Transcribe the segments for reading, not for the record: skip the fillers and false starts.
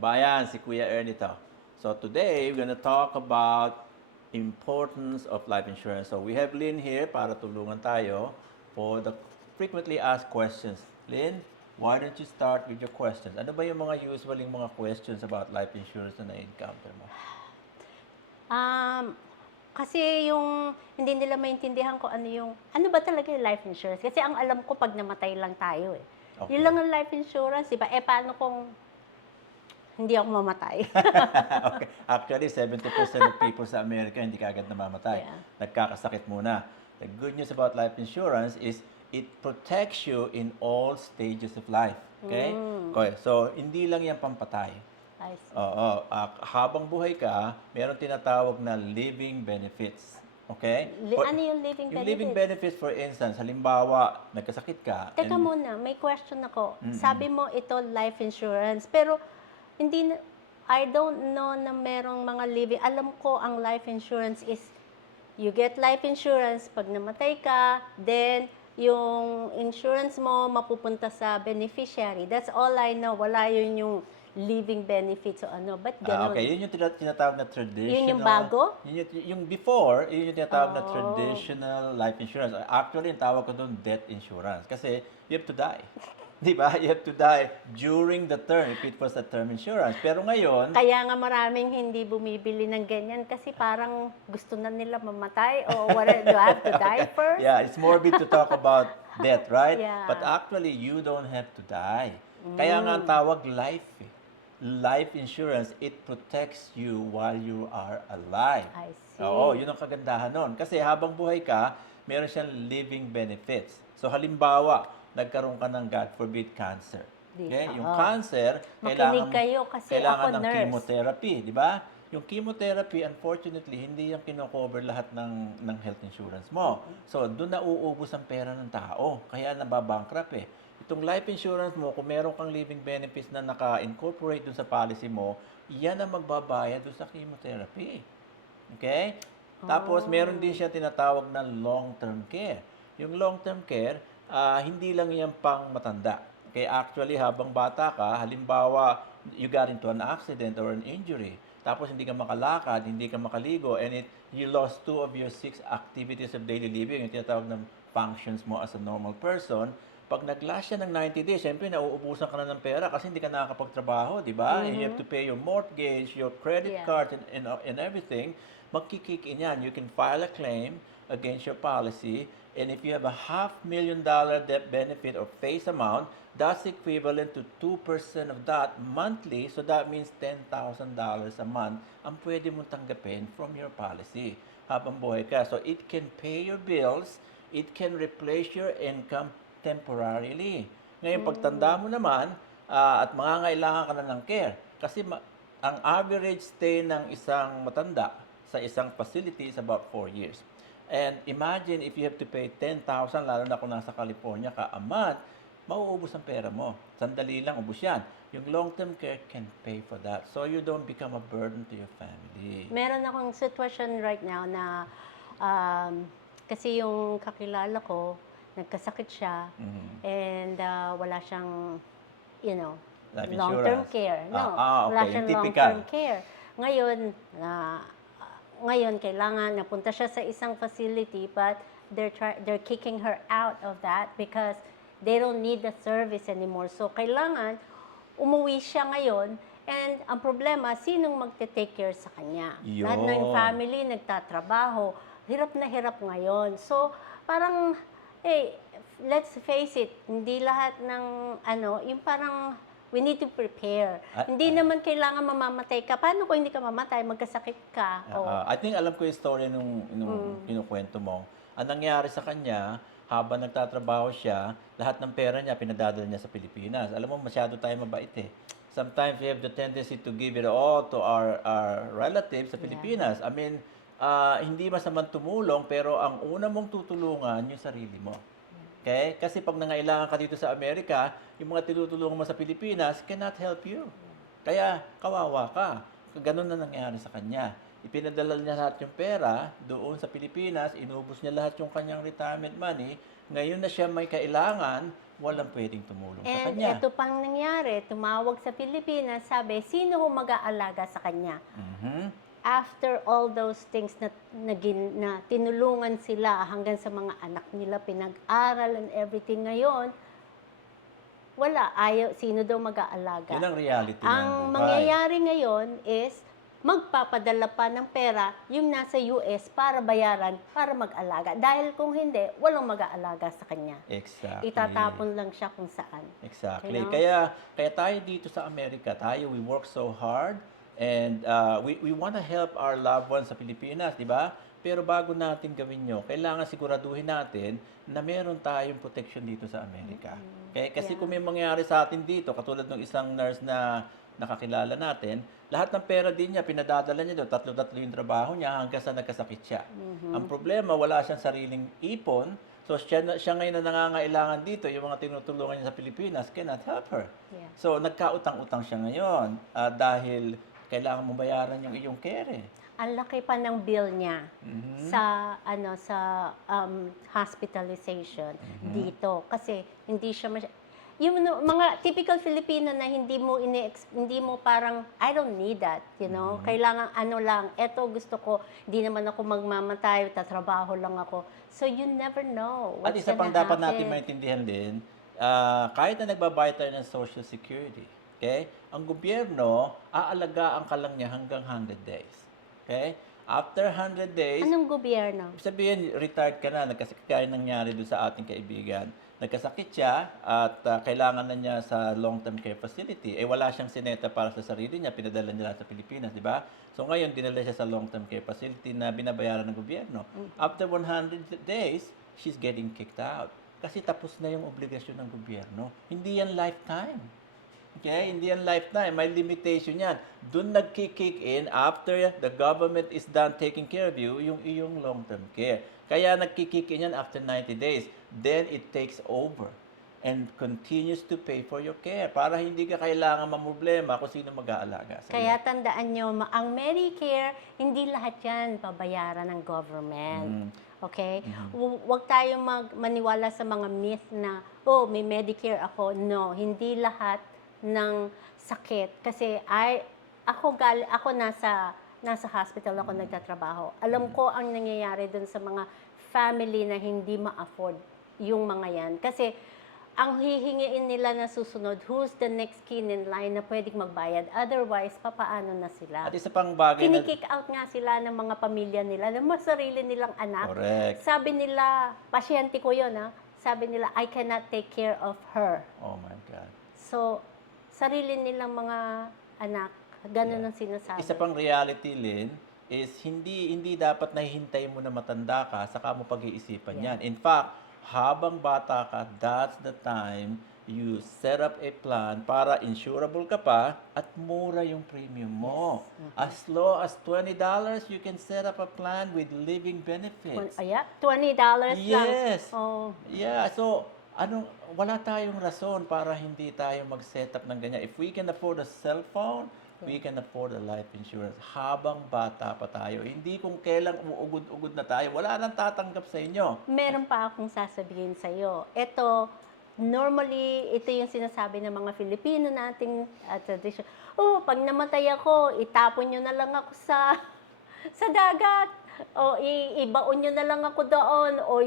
Kabayan, si Kuya Ernie to. So today, we're gonna talk about importance of life insurance. So we have Lynn here para tulungan tayo for the frequently asked questions. Lynn, why don't you start with your questions? Ano ba yung mga usually mga questions about life insurance na na-encounter mo? Um, Kasi yung hindi nila maintindihan ko ano ba talaga yung life insurance? Kasi ang alam ko pag namatay lang tayo eh. Yun Okay. lang ang life insurance, di ba? Paano kung hindi ako mamatay? Okay. Actually, 70% of people sa Amerika hindi kaagad namamatay. Yeah. Nagkakasakit muna. The good news about life insurance is it protects you in all stages of life. Okay? Okay. So, hindi lang yan pampatay. I see. Oo. Habang buhay ka, meron tinatawag na living benefits. Okay? Ano yung living Yung living benefits? benefits, for instance, halimbawa, nagkasakit ka. Teka and- muna, may question ako. Sabi mo ito life insurance, pero hindi na, I don't know na merong mga living. Alam ko ang life insurance is you get life insurance pag namatay ka, then yung insurance mo mapupunta sa beneficiary. That's all I know. Wala yun yung living benefits o ano. Ba't ganun? Okay, yun yung tinatawag na traditional. Yun yung bago? Yung before, yun yung tinatawag na traditional life insurance. Actually, yung tawag ko doon, death insurance. Kasi you have to die. Di ba? You have to die during the term, if it was a term insurance. Pero ngayon, Kaya nga maraming hindi bumibili ng ganyan kasi parang gusto na nila mamatay o what, do I have to die first? yeah, it's morbid to talk about death, right? Yeah. But actually, you don't have to die. Kaya nga ang tawag life. Life insurance, it protects you while you are alive. I see. Oo, yun ang kagandahan nun. Kasi habang buhay ka, meron siyang living benefits. So halimbawa, nagkaroon ka ng God forbid cancer. Okay? Yung cancer, Makinig kayo kasi kailangan ako ng nurse. chemotherapy, di ba? Yung chemotherapy, unfortunately, hindi yung kino-cover lahat ng health insurance mo. So, doon na uubos ang pera ng tao. Kaya nababankrupt eh. Itong life insurance mo, kung meron kang living benefits na naka-incorporate doon sa policy mo, yan ang magbabayad doon sa chemotherapy. Okay? Tapos, meron din siya tinatawag na long-term care. Yung long-term care, hindi lang yan pang matanda. Okay, actually, habang bata ka, halimbawa, you got into an accident or an injury, tapos hindi ka makalakad, hindi ka makaligo, and you lost 2 of your 6 activities of daily living, yung tinatawag ng functions mo as a normal person. Pag nag-last siya ng 90 days, syempre, nauubusan ka na ng pera kasi hindi ka nakakapagtrabaho, di ba? And you have to pay your mortgage, your credit Yeah. card, and everything. Magkikick in yan. You can file a claim against your policy, and if you have a $500,000 debt benefit or face amount, that's equivalent to 2% of that monthly, so that means $10,000 a month ang pwede mong tanggapin from your policy habang buhay ka. So it can pay your bills, it can replace your income temporarily. Ngayon, pagtanda mo naman, at mangangailangan ka na ng care, kasi ang average stay ng isang matanda sa isang facility is about 4 years. And imagine if you have to pay 10,000, lalo na kung nasa California ka, a month, mauubos ang pera mo. Sandali lang, ubos yan. Yung long-term care can pay for that. So you don't become a burden to your family. Meron akong situation right now na kasi yung kakilala ko, nagkasakit siya and wala siyang, you know, Life long-term insurance. care. No, Okay. wala Yung siyang typical. long-term care. Ngayon, kailangan napunta siya sa isang facility but they're kicking her out of that because they don't need the service anymore. So, kailangan umuwi siya ngayon and ang problema, sinong magte-take care sa kanya? Lahat ng Yun. family nagtatrabaho. Hirap na hirap ngayon. So, parang, let's face it, hindi lahat ng, yung parang, we need to prepare. Hindi naman kailangan mamamatay ka. Paano kung hindi ka mamatay, magkasakit ka? I think alam ko yung story nung kinukwento mo. Ang nangyari sa kanya, habang nagtatrabaho siya, lahat ng pera niya pinadadala niya sa Pilipinas. Alam mo, masyado tayo mabait eh. Sometimes we have the tendency to give it all to our relatives sa Pilipinas. I mean, hindi masamang tumulong, pero ang una mong tutulungan, yung sarili mo. Okay? Kasi pag nangailangan ka dito sa Amerika, yung mga tinutulungan mo sa Pilipinas cannot help you. Kaya kawawa ka. Ganun na nangyari sa kanya. ipinadala niya lahat yung pera doon sa Pilipinas, inubos niya lahat yung kanyang retirement money, ngayon na siya may kailangan, walang pwedeng tumulong sa And kanya. ito pang nangyari, tumawag sa Pilipinas, sabi, sino ho mag-aalaga sa kanya? Mhm. After all those things na tinulungan sila hanggang sa mga anak nila, pinag-aral and everything ngayon, wala, ayaw, sino daw mag-aalaga? Yun ang reality ng Ang buhay. mangyayari ngayon is, magpapadala pa ng pera yung nasa US para bayaran, para mag-alaga. Dahil kung hindi, walang mag-aalaga sa kanya. Exactly. Itatapon lang siya kung saan. Exactly. You know? Kaya tayo dito sa Amerika, we work so hard and we want to help our loved ones sa Pilipinas, di ba? Pero bago natin gawin yun, kailangan siguraduhin natin na meron tayong protection dito sa Amerika. Okay? Kasi Yeah. kung may mangyari sa atin dito, katulad ng isang nurse na nakakilala natin, lahat ng pera din niya, pinadadala niya doon, tatlo-tatlo yung trabaho niya hanggang sa nagkasakit siya. Ang problema, wala siyang sariling ipon, so siya ngayon na nangangailangan dito, yung mga tinutulungan niya sa Pilipinas cannot help her. Yeah. So, nagkautang-utang siya ngayon dahil kailangan mo bayaran yung iyong care. Ang laki pa ng bill niya Mhm. sa hospitalization dito kasi hindi siya yung mga typical Filipino na hindi mo parang I don't need that, you know. Kailangan ano lang, eto gusto ko, hindi naman ako magmamatay, tatrabaho lang ako. So you never know At what's isa pang gonna dapat natin happen. maintindihan din, kahit na nagbabayad tayo ng Social Security, okay? Ang gobyerno, aalagaan ka lang niya hanggang 100 days. Okay? After 100 days, Anong gobyerno? sabihin, retired ka na, kaya nangyari doon sa ating kaibigan. Nagkasakit siya at kailangan na niya sa long-term care facility. Wala siyang sineta para sa sarili niya, pinadala niya sa Pilipinas, di ba? So ngayon, dinala siya sa long-term care facility na binabayaran ng gobyerno. After 100 days, she's getting kicked out. Kasi tapos na yung obligasyon ng gobyerno. Hindi yan lifetime. Okay? Hindi yan lifetime. May limitation yan. Doon nagki-kick in after the government is done taking care of you, yung iyong long-term care. Kaya nagki-kick in yan after 90 days. Then it takes over and continues to pay for your care para hindi ka kailangan mamroblema kung sino mag-aalaga sa Kaya tandaan nyo, ang Medicare, hindi lahat yan babayaran ng government. Okay? Huwag tayong maniwala sa mga myth na, oh, may Medicare ako. No, hindi lahat ng sakit. Kasi ako nasa hospital ako nagtatrabaho. Alam ko ang nangyayari dun sa mga family na hindi ma-afford yung mga yan. Kasi ang hihingiin nila na susunod, who's the next kin in line na pwedeng magbayad? Otherwise, papaano na sila? At isa pang bagay na... Kinikick out nga sila ng mga pamilya nila, ng mga sarili nilang anak. Correct. Sabi nila, pasyente ko yun sabi nila, I cannot take care of her. Oh my God. So, sarili nilang mga anak, ganun ang sinasabi. Isa pang reality, Lynn, is hindi dapat nahihintay mo na matanda ka, saka mo pag-iisipan yan. In fact, habang bata ka, that's the time you set up a plan para insurable ka pa at mura yung premium mo. As low as $20, you can set up a plan with living benefits. $20 lang. Yes. Oh, Yeah, so wala tayong rason para hindi tayo mag-set up ng ganyan. If we can afford a cell phone, we can afford a life insurance habang bata pa tayo. Hindi kung kailang uugod-ugod na tayo, wala nang tatanggap sa inyo. meron pa akong sasabihin sa'yo. Ito, normally, ito yung sinasabi ng mga Filipino nating tradition. Oh, pag namatay ako, itapon nyo na lang ako sa dagat. O ibaon nyo na lang ako doon. O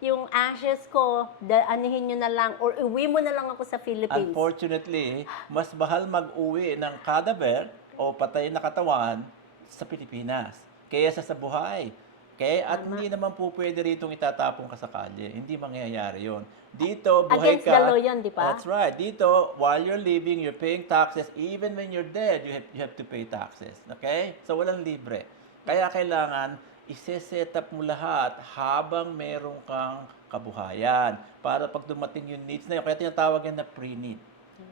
yung ashes ko, anihin nyo na lang. Or uwi mo na lang ako sa Philippines. Unfortunately, mas mahal mag-uwi ng cadaver o patay na katawan sa Pilipinas kaysa sa buhay. Okay? At hindi naman po pwede ritong itatapon ka sa kalye. Hindi mangyayari yon. Dito, buhay Against ka. the law yun, di ba? That's right. Dito, while you're living, you're paying taxes. Even when you're dead, you have to pay taxes. Okay? So, walang libre. Kaya kailangan ise-set up mo lahat habang meron kang kabuhayan para pag dumating yung needs na yun. Kaya tinatawag yan na pre-need.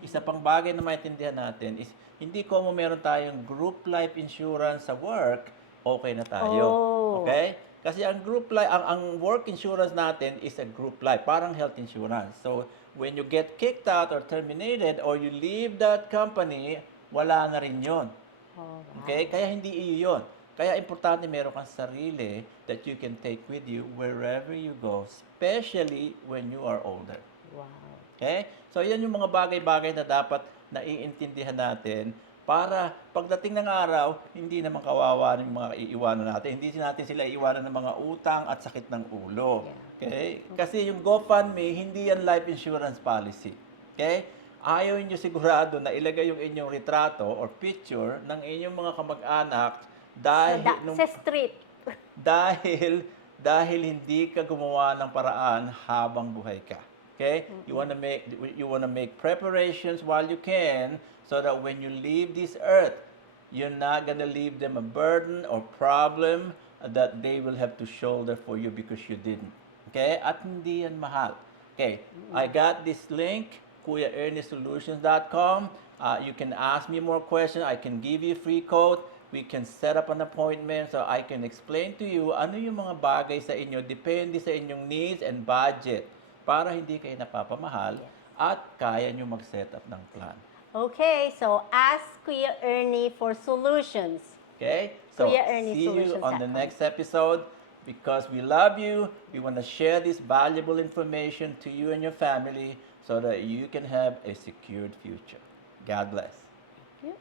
Isa pang bagay na maintindihan natin is hindi ko mo meron tayong group life insurance sa work, okay na tayo. Oh. Okay? Kasi ang group life, ang work insurance natin is a group life, parang health insurance. So, when you get kicked out or terminated or you leave that company, wala na rin yun. Oh, wow. Okay? Kaya hindi iyo yun. Kaya importante meron kang sarili that you can take with you wherever you go, especially when you are older. Wow. Okay? So, yan yung mga bagay-bagay na dapat naiintindihan natin para pagdating ng araw, hindi naman kawawa yung mga iiwanan natin. Hindi natin sila iiwanan ng mga utang at sakit ng ulo. Okay? Kasi yung GoFundMe, hindi yan life insurance policy. Okay? Ayaw nyo sigurado na ilagay yung inyong retrato or picture ng inyong mga kamag-anak dahil, Sa street. dahil hindi ka gumawa ng paraan habang buhay ka. Okay? You wanna make preparations while you can so that when you leave this earth, you're not gonna leave them a burden or problem that they will have to shoulder for you because you didn't. Okay? At hindi yan mahal. Okay, I got this link, kuyaerniestsolutions.com. You can ask me more questions. I can give you a free code. We can set up an appointment so I can explain to you ano yung mga bagay sa inyo, depende sa inyong needs and budget para hindi kayo napapamahal at kaya nyo mag-set up ng plan. Okay, so ask Kuya Ernie for solutions. Okay? So, Kuya Ernie see you Solutions on the at next episode. Because we love you, we want to share this valuable information to you and your family so that you can have a secured future. God bless. Thank you.